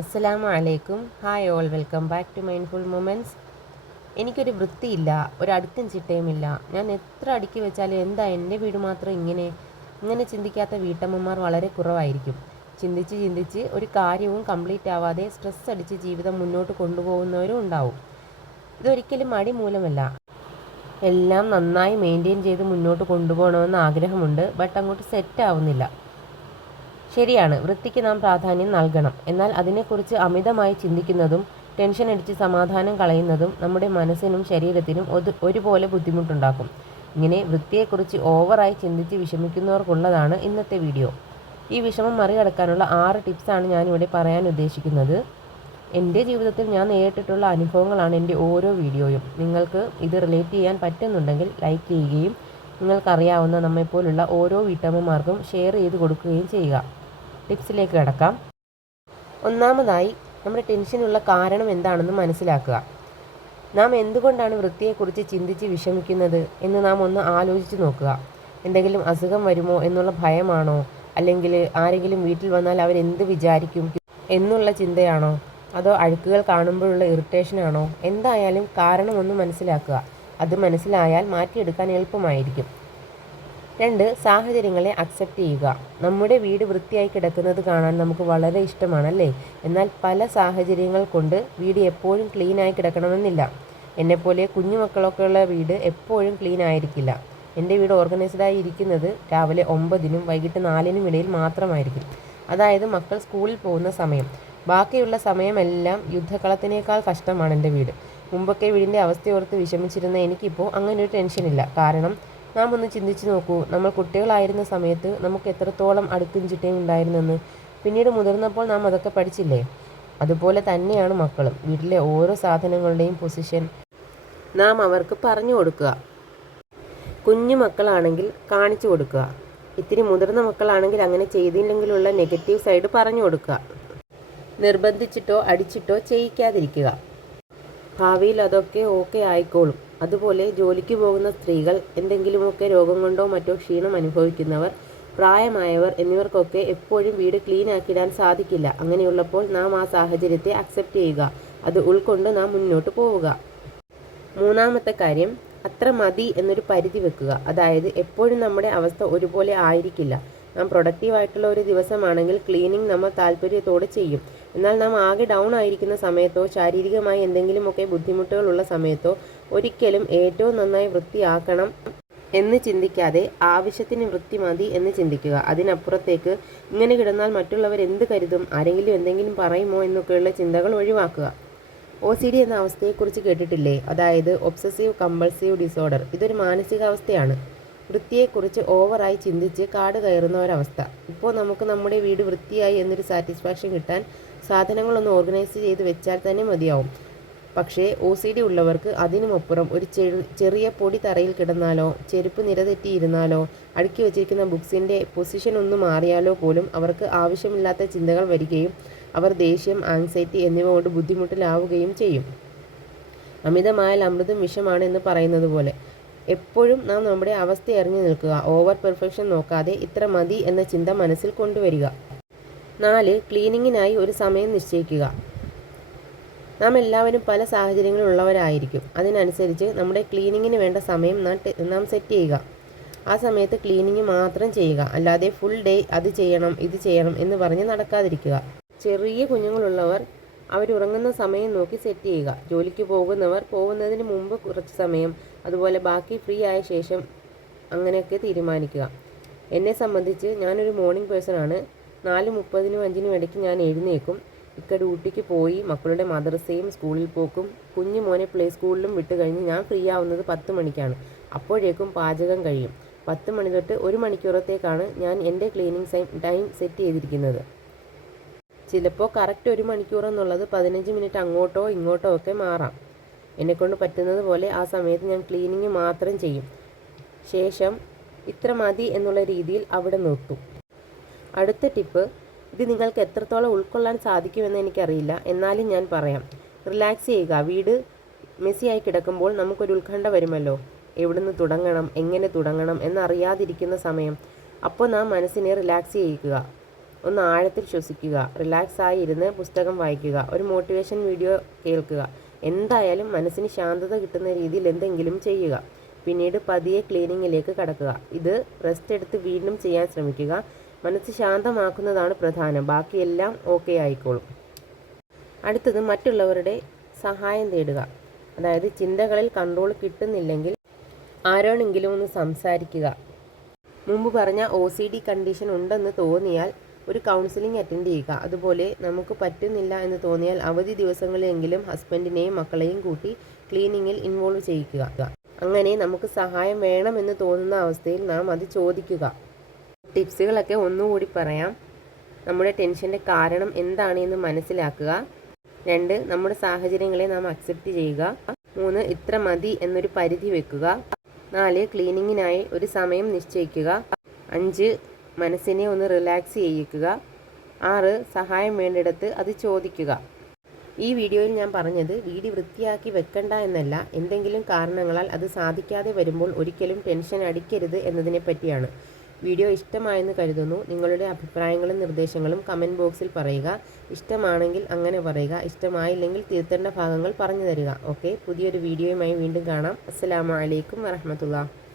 അസ്സലാമു അലൈക്കും. Hi all, welcome back to mindful moments. എനിക്കൊരു വൃത്തിയില്ല, ഒരു അടുക്കും ചിട്ടയുമില്ല. ഞാൻ എത്ര അടുക്കി വെച്ചാലും എന്താ എൻ്റെ വീട് മാത്രം ഇങ്ങനെ ചിന്തിക്കാത്ത വീട്ടമ്മമാർ വളരെ കുറവായിരിക്കും. ചിന്തിച്ച് ചിന്തിച്ച് ഒരു കാര്യവും കംപ്ലീറ്റ് ആവാതെ സ്ട്രെസ് അടിച്ച് ജീവിതം മുന്നോട്ട് കൊണ്ടുപോകുന്നവരും ഉണ്ടാവും. ഇതൊരിക്കലും മടി മൂലമല്ല. എല്ലാം നന്നായി മെയിൻറ്റെയിൻ ചെയ്ത് മുന്നോട്ട് കൊണ്ടുപോകണമെന്ന് ആഗ്രഹമുണ്ട്, ബട്ട് അങ്ങോട്ട് സെറ്റ് ആവുന്നില്ല. ശരിയാണ്, വൃത്തിക്ക് നാം പ്രാധാന്യം നൽകണം. എന്നാൽ അതിനെക്കുറിച്ച് അമിതമായി ചിന്തിക്കുന്നതും ടെൻഷൻ അടിച്ച് സമാധാനം കളയുന്നതും നമ്മുടെ മനസ്സിനും ശരീരത്തിനും ഒരുപോലെ ബുദ്ധിമുട്ടുണ്ടാക്കും. ഇങ്ങനെ വൃത്തിയെക്കുറിച്ച് ഓവറായി ചിന്തിച്ച് വിഷമിക്കുന്നവർക്കുള്ളതാണ് ഇന്നത്തെ വീഡിയോ. ഈ വിഷമം മറികടക്കാനുള്ള 6 ടിപ്സാണ് ഞാനിവിടെ പറയാൻ ഉദ്ദേശിക്കുന്നത്. എൻ്റെ ജീവിതത്തിൽ ഞാൻ നേരിട്ടിട്ടുള്ള അനുഭവങ്ങളാണ് എൻ്റെ ഓരോ വീഡിയോയും. നിങ്ങൾക്ക് ഇത് റിലേറ്റ് ചെയ്യാൻ പറ്റുന്നുണ്ടെങ്കിൽ ലൈക്ക് ചെയ്യുകയും നിങ്ങൾക്കറിയാവുന്ന നമ്മെപ്പോലുള്ള ഓരോ വീട്ടമ്മമാർക്കും ഷെയർ ചെയ്ത് കൊടുക്കുകയും ചെയ്യുക. ടിപ്സിലേക്ക് കടക്കാം. ഒന്നാമതായി, നമ്മുടെ ടെൻഷനുള്ള കാരണം എന്താണെന്ന് മനസ്സിലാക്കുക. നാം എന്തുകൊണ്ടാണ് വൃത്തിയെക്കുറിച്ച് ചിന്തിച്ച് വിഷമിക്കുന്നത് എന്ന് നാം ഒന്ന് ആലോചിച്ച് നോക്കുക. എന്തെങ്കിലും അസുഖം വരുമോ എന്നുള്ള ഭയമാണോ? അല്ലെങ്കിൽ ആരെങ്കിലും വീട്ടിൽ വന്നാൽ അവരെന്ത് വിചാരിക്കും എന്നുള്ള ചിന്തയാണോ? അതോ അഴുക്കുകൾ കാണുമ്പോഴുള്ള ഇറിറ്റേഷനാണോ? എന്തായാലും കാരണം ഒന്ന് മനസ്സിലാക്കുക. അത് മനസ്സിലായാൽ മാറ്റിയെടുക്കാൻ എളുപ്പമായിരിക്കും. 2. സാഹചര്യങ്ങളെ അക്സെപ്റ്റ് ചെയ്യുക. നമ്മുടെ വീട് വൃത്തിയായി കിടക്കുന്നത് കാണാൻ നമുക്ക് വളരെ ഇഷ്ടമാണല്ലേ? എന്നാൽ പല സാഹചര്യങ്ങൾ കൊണ്ട് വീട് എപ്പോഴും ക്ലീനായി കിടക്കണമെന്നില്ല. എന്നെപ്പോലെ കുഞ്ഞുമക്കളൊക്കെയുള്ള വീട് എപ്പോഴും ക്ലീൻ ആയിരിക്കില്ല. എൻ്റെ വീട് ഓർഗനൈസ്ഡായി ഇരിക്കുന്നത് രാവിലെ 9-നും വൈകിട്ട് 4-നും ഇടയിൽ മാത്രമായിരിക്കും. അതായത് മക്കൾ സ്കൂളിൽ പോകുന്ന സമയം. ബാക്കിയുള്ള സമയമെല്ലാം യുദ്ധക്കളത്തിനേക്കാൾ കഷ്ടമാണ് എൻ്റെ വീട്. മുമ്പൊക്കെ വീടിൻ്റെ അവസ്ഥയോർത്ത് വിഷമിച്ചിരുന്ന എനിക്കിപ്പോൾ അങ്ങനെ ഒരു ടെൻഷനില്ല. കാരണം നാം ഒന്ന് ചിന്തിച്ച് നോക്കൂ, നമ്മൾ കുട്ടികളായിരുന്ന സമയത്ത് നമുക്ക് എത്രത്തോളം അടുക്കും ചിട്ടയും ഉണ്ടായിരുന്നെന്ന്. പിന്നീട് മുതിർന്നപ്പോൾ നാം അതൊക്കെ പഠിച്ചില്ലേ? അതുപോലെ തന്നെയാണ് മക്കളും. വീട്ടിലെ ഓരോ സാധനങ്ങളുടെയും പൊസിഷൻ നാം അവർക്ക് പറഞ്ഞു കൊടുക്കുക. കുഞ്ഞു മക്കളാണെങ്കിൽ കാണിച്ചു കൊടുക്കുക. ഇത്തിരി മുതിർന്ന മക്കളാണെങ്കിൽ അങ്ങനെ ചെയ്തില്ലെങ്കിലുള്ള നെഗറ്റീവ് സൈഡ് പറഞ്ഞു കൊടുക്കുക. നിർബന്ധിച്ചിട്ടോ അടിച്ചിട്ടോ ചെയ്യിക്കാതിരിക്കുക. ഭാവിയിൽ അതൊക്കെ ഓക്കെ ആയിക്കോളും. അതുപോലെ ജോലിക്ക് പോകുന്ന സ്ത്രീകൾ, എന്തെങ്കിലുമൊക്കെ രോഗം കൊണ്ടോ മറ്റോ ക്ഷീണം അനുഭവിക്കുന്നവർ, പ്രായമായവർ എന്നിവർക്കൊക്കെ എപ്പോഴും വീട് ക്ലീൻ ആക്കിയിടാൻ സാധിക്കില്ല. അങ്ങനെയുള്ളപ്പോൾ നാം ആ സാഹചര്യത്തെ അക്സെപ്റ്റ് ചെയ്യുക. അത് ഉൾക്കൊണ്ട് നാം മുന്നോട്ട് പോവുക. മൂന്നാമത്തെ കാര്യം, അത്ര മതി എന്നൊരു പരിധി വെക്കുക. അതായത് എപ്പോഴും നമ്മുടെ അവസ്ഥ ഒരുപോലെ ആയിരിക്കില്ല. നാം പ്രൊഡക്റ്റീവായിട്ടുള്ള ഒരു ദിവസമാണെങ്കിൽ ക്ലീനിങ് നമ്മൾ താല്പര്യത്തോടെ ചെയ്യും. എന്നാൽ നാം ആകെ ഡൗൺ ആയിരിക്കുന്ന സമയത്തോ ശാരീരികമായി എന്തെങ്കിലുമൊക്കെ ബുദ്ധിമുട്ടുകളുള്ള സമയത്തോ ഒരിക്കലും ഏറ്റവും നന്നായി വൃത്തിയാക്കണം എന്ന് ചിന്തിക്കാതെ ആവശ്യത്തിന് വൃത്തി മതി എന്ന് ചിന്തിക്കുക. അതിനപ്പുറത്തേക്ക് ഇങ്ങനെ കിടന്നാൽ മറ്റുള്ളവർ എന്ത് കരുതും, ആരെങ്കിലും എന്തെങ്കിലും പറയുമോ എന്നൊക്കെയുള്ള ചിന്തകൾ ഒഴിവാക്കുക. OCD എന്ന അവസ്ഥയെക്കുറിച്ച് കേട്ടിട്ടില്ലേ? അതായത് ഒബ്സസീവ് കമ്പൾസീവ് ഡിസോർഡർ. ഇതൊരു മാനസികാവസ്ഥയാണ്. വൃത്തിയെക്കുറിച്ച് ഓവറായി ചിന്തിച്ച് കാട് കയറുന്ന ഒരവസ്ഥ. ഇപ്പോൾ നമുക്ക് നമ്മുടെ വീട് വൃത്തിയായി എന്നൊരു സാറ്റിസ്ഫാക്ഷൻ കിട്ടാൻ സാധനങ്ങളൊന്ന് ഓർഗനൈസ് ചെയ്ത് വെച്ചാൽ തന്നെ മതിയാവും. പക്ഷേ OCD ഉള്ളവർക്ക് അതിനുമപ്പുറം ഒരു ചെറിയ പൊടി തറയിൽ കിടന്നാലോ, ചെരുപ്പ് നിരതെറ്റിയിരുന്നാലോ, അടുക്കി വച്ചിരിക്കുന്ന ബുക്സിൻ്റെ പൊസിഷൻ ഒന്ന് മാറിയാലോ പോലും അവർക്ക് ആവശ്യമില്ലാത്ത ചിന്തകൾ വരികയും അവർ ദേഷ്യം, ആങ്സൈറ്റി എന്നിവ കൊണ്ട് ബുദ്ധിമുട്ടിലാവുകയും ചെയ്യും. അമിതമായാൽ അമൃതും വിഷമാണ് എന്ന് പറയുന്നത് പോലെ എപ്പോഴും നാം നമ്മുടെ അവസ്ഥ അറിഞ്ഞു നിൽക്കുക. ഓവർ പെർഫെക്ഷൻ നോക്കാതെ ഇത്ര മതി എന്ന ചിന്ത മനസ്സിൽ കൊണ്ടുവരിക. 4. ക്ലീനിങ്ങിനായി ഒരു സമയം നിശ്ചയിക്കുക. നാം എല്ലാവരും പല സാഹചര്യങ്ങളുള്ളവരായിരിക്കും. അതിനനുസരിച്ച് നമ്മുടെ ക്ലീനിങ്ങിന് വേണ്ട സമയം നാം സെറ്റ് ചെയ്യുക. ആ സമയത്ത് ക്ലീനിങ് മാത്രം ചെയ്യുക. അല്ലാതെ ഫുൾ ഡേ അത് ചെയ്യണം ഇത് ചെയ്യണം എന്ന് പറഞ്ഞ് നടക്കാതിരിക്കുക. ചെറിയ കുഞ്ഞുങ്ങളുള്ളവർ അവരുറങ്ങുന്ന സമയം നോക്കി സെറ്റ് ചെയ്യുക. ജോലിക്ക് പോകുന്നവർ പോകുന്നതിന് മുമ്പ് കുറച്ച് സമയം, അതുപോലെ ബാക്കി ഫ്രീ ആയ ശേഷം അങ്ങനെയൊക്കെ തീരുമാനിക്കുക. എന്നെ സംബന്ധിച്ച് ഞാനൊരു മോർണിംഗ് പേഴ്സണാണ്. 4:30-നും 5-നും ഇടയ്ക്ക് ഞാൻ എഴുന്നേൽക്കും. ഡ്യൂട്ടിക്ക് പോയി മക്കളുടെ മദ്രസയും സ്കൂളിൽ പോക്കും കുഞ്ഞു മോനെ പ്ലേ സ്കൂളിലും വിട്ട് കഴിഞ്ഞ് ഞാൻ ഫ്രീ ആവുന്നത് 10 മണിക്കാണ്. അപ്പോഴേക്കും പാചകം കഴിയും. 10 മണി തൊട്ട് 1 മണിക്കൂറത്തേക്കാണ് ഞാൻ എൻ്റെ ക്ലീനിങ് ടൈം സെറ്റ് ചെയ്തിരിക്കുന്നത്. ചിലപ്പോൾ കറക്റ്റ് 1 മണിക്കൂർ എന്നുള്ളത് 15 മിനിറ്റ് അങ്ങോട്ടോ ഇങ്ങോട്ടോ ഒക്കെ മാറാം. എന്നെക്കൊണ്ട് പറ്റുന്നത് പോലെ ആ സമയത്ത് ഞാൻ ക്ലീനിങ് മാത്രം ചെയ്യും. ശേഷം ഇത്ര മതി എന്നുള്ള രീതിയിൽ അവിടെ നിർത്തും. അടുത്ത ടിപ്പ്, ഇത് നിങ്ങൾക്ക് എത്രത്തോളം ഉൾക്കൊള്ളാൻ സാധിക്കുമെന്ന് എനിക്കറിയില്ല, എന്നാലും ഞാൻ പറയാം. റിലാക്സ് ചെയ്യുക. വീട് മെസ്സിയായി കിടക്കുമ്പോൾ നമുക്കൊരു ഉത്കണ്ഠ വരുമല്ലോ. എവിടുന്ന് തുടങ്ങണം, എങ്ങനെ തുടങ്ങണം എന്നറിയാതിരിക്കുന്ന സമയം. അപ്പോൾ നാം മനസ്സിനെ റിലാക്സ് ചെയ്യിക്കുക. ഒന്ന് ആഴത്തിൽ ശ്വസിക്കുക, റിലാക്സ് ആയി ഇരുന്ന് പുസ്തകം വായിക്കുക, ഒരു മോട്ടിവേഷൻ വീഡിയോ കേൾക്കുക. എന്തായാലും മനസ്സിന് ശാന്തത കിട്ടുന്ന രീതിയിൽ എന്തെങ്കിലും ചെയ്യുക. പിന്നീട് പതിയെ ക്ലീനിങ്ങിലേക്ക് കടക്കുക. ഇത് റെസ്റ്റ് എടുത്ത് വീണ്ടും ചെയ്യാൻ ശ്രമിക്കുക. മനസ്സ് ശാന്തമാക്കുന്നതാണ് പ്രധാനം, ബാക്കിയെല്ലാം ഓക്കെ ആയിക്കോളും. അടുത്തത് മറ്റുള്ളവരുടെ സഹായം തേടുക. അതായത് ചിന്തകളിൽ കൺട്രോൾ കിട്ടുന്നില്ലെങ്കിൽ ആരോടെങ്കിലും ഒന്ന് സംസാരിക്കുക. മുമ്പ് പറഞ്ഞ OCD കണ്ടീഷൻ ഉണ്ടെന്ന് തോന്നിയാൽ ഒരു കൗൺസിലിംഗ് അറ്റൻഡ് ചെയ്യുക. അതുപോലെ നമുക്ക് പറ്റുന്നില്ല എന്ന് തോന്നിയാൽ അവധി ദിവസങ്ങളിലെങ്കിലും ഹസ്ബൻഡിനെയും മക്കളെയും കൂട്ടി ക്ലീനിങ്ങിൽ ഇൻവോൾവ് ചെയ്യിക്കുക. അങ്ങനെ നമുക്ക് സഹായം വേണമെന്ന് തോന്നുന്ന അവസ്ഥയിൽ നാം അത് ചോദിക്കുക. ടിപ്സുകളൊക്കെ ഒന്നുകൂടി പറയാം. നമ്മുടെ ടെൻഷൻ്റെ കാരണം എന്താണ് എന്ന് മനസ്സിലാക്കുക. 2, നമ്മുടെ സാഹചര്യങ്ങളെ നാം അക്സെപ്റ്റ് ചെയ്യുക. 3, ഇത്ര മതി എന്നൊരു പരിധി വെക്കുക. 4, ക്ലീനിങ്ങിനായി ഒരു സമയം നിശ്ചയിക്കുക. 5, മനസ്സിനെ ഒന്ന് റിലാക്സ് ചെയ്യിക്കുക. 6, സഹായം വേണ്ടിടത്ത് അത് ചോദിക്കുക. ഈ വീഡിയോയിൽ ഞാൻ പറഞ്ഞത് വീട് വൃത്തിയാക്കി വെക്കണ്ട എന്നല്ല, എന്തെങ്കിലും കാരണങ്ങളാൽ അത് സാധിക്കാതെ വരുമ്പോൾ ഒരിക്കലും ടെൻഷൻ അടിക്കരുത് എന്നതിനെ പറ്റിയാണ്. വീഡിയോ ഇഷ്ടമായെന്ന് കരുതുന്നു. നിങ്ങളുടെ അഭിപ്രായങ്ങളും നിർദ്ദേശങ്ങളും കമൻറ്റ് ബോക്സിൽ പറയുക. ഇഷ്ടമാണെങ്കിൽ അങ്ങനെ പറയുക, ഇഷ്ടമായില്ലെങ്കിൽ തിരുത്തേണ്ട ഭാഗങ്ങൾ പറഞ്ഞു തരിക. ഓക്കെ, പുതിയൊരു വീഡിയോയുമായി വീണ്ടും കാണാം. അസ്സലാമു അലൈക്കും വറഹ്മത്തുള്ളാഹി.